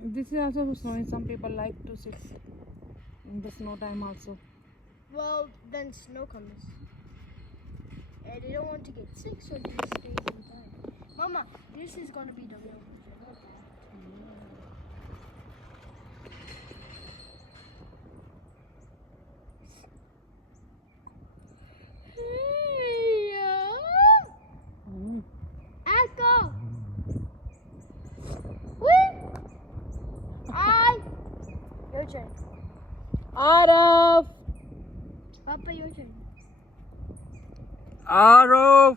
This is also snowing. Some people like to sit in the snow time also. Well, then snow comes. And they don't want to get sick, so they just stay inside. Mama, this is going to be the real picture. Mm. Echo! Woo! Your turn. Arav! Papa, your turn. Arav!